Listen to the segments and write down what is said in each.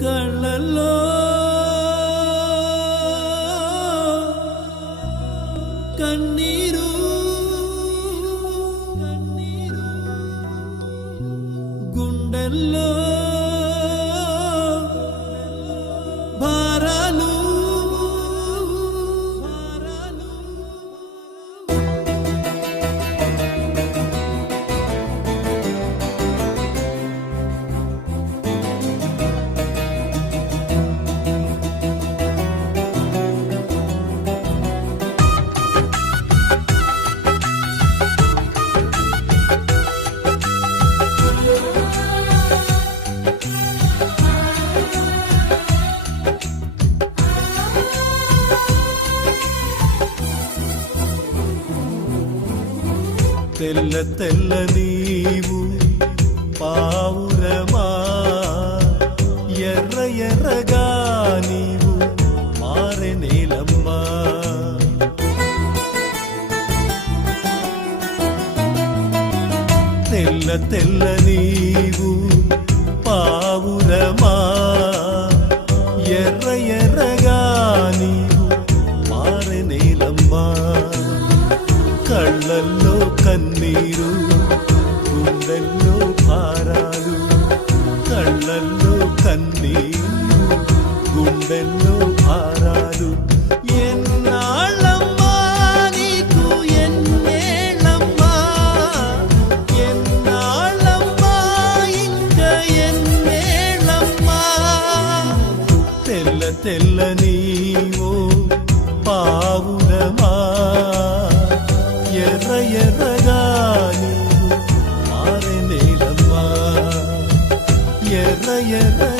కళ్ళల్లో కన్నీరు తెల్ల తెల్ల నీవు పావురమా? ఎర్ర ఎర్రగా నీవు మారె నీలమ్మా. తెల్ల తెల్ల నీవు తెల్ల తెల్ల పావురమా? ఎర్ర ఎర్రగా నీవు మారే నేలమ్మా. ఎర్ర ఎర్ర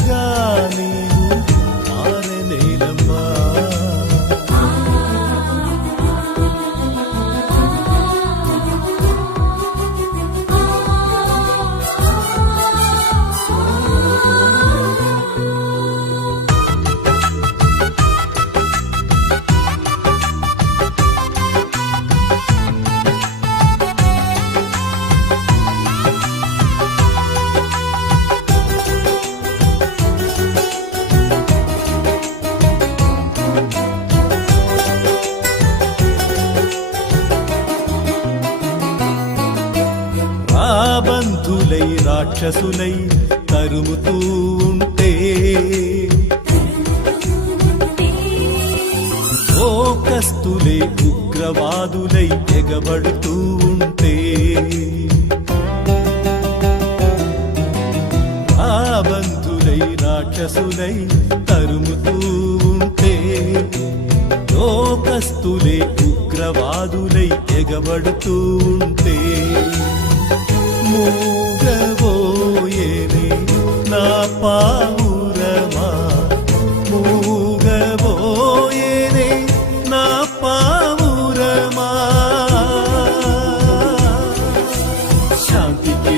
బంధులై రాక్షసులై తరుముతూ ఉంటే. లోకస్తులే ఉగ్రవాదులై ఎగబడుతూ ఉంటే. బంధులై రాక్షసులై తరుముతూ ఉంటే. లోకస్తులే ఉగ్రవాదులై ఎగబడుతూ ఉంటే.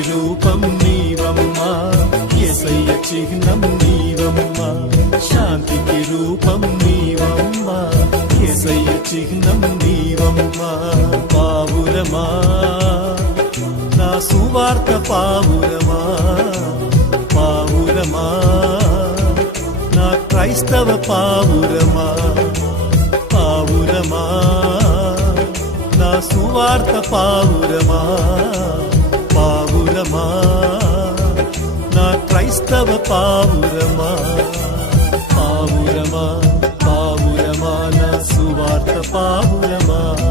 రూపం నీవమ్మా. ఎసయ్య చిహ్నం నీవమ్మా. శాంతికి రూపం నీవమ్మా. ఎసయ్య చిహ్నం నీవమ్మా. పావురమా. నా సువార్త పావురమా. పావురమా. నా క్రైస్తవ పావురమా. పావురమా. నా సువార్త పావురమా. పావురమా?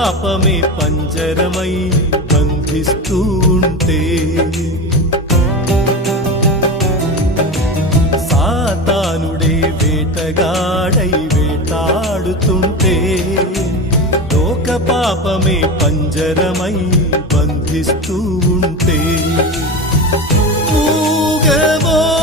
పాపమే పంజరమై బంధిస్తూ ఉంటే. సాతానుడే వేటగాడై వేటాడుతుంటే లోక పాపమే పంజరమై బంధిస్తూ ఉంటే. మూగబోయేనే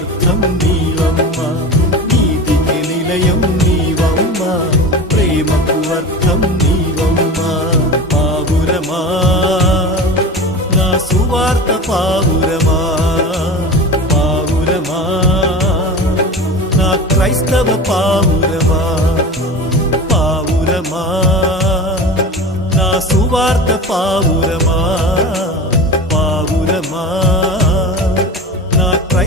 అర్థం నీవమ్మా నీతికి నిలయం నీవమ్మా ప్రేమకు అర్థం నీవమ్మా పావురమా నా సువార్త పావురమా పావురమా నా క్రైస్తవ పావురమా పావురమా నా సువార్త పావురమా పావురమా నా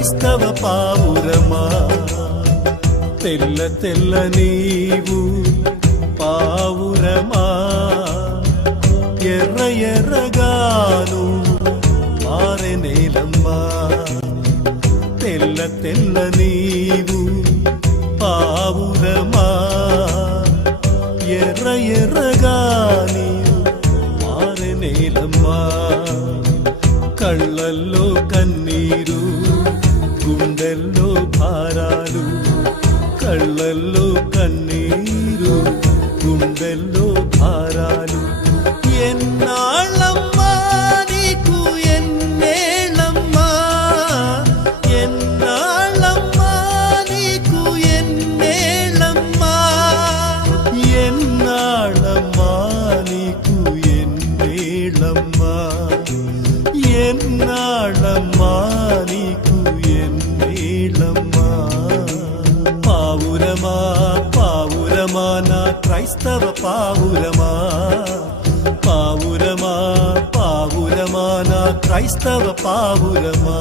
క్రైస్తవ పావురమా? తెల్ల తెల్ల నీవు పావురమా? ఎర్ర ఎర్రగాను మారెనేలమ్మా తెల్ల తెల్ల నీవు పావురమా? ఎర్ర ఎర్రగాని నీవు మారెనేలమ్మా కళ్ళల్లో కన్నీరు గుండెల్లో భారాలు కళ్ళల్లో కన్నీరు. నా క్రైస్తవ పావురమా? పావురమా? పావురమా నా క్రైస్తవ పావురమా?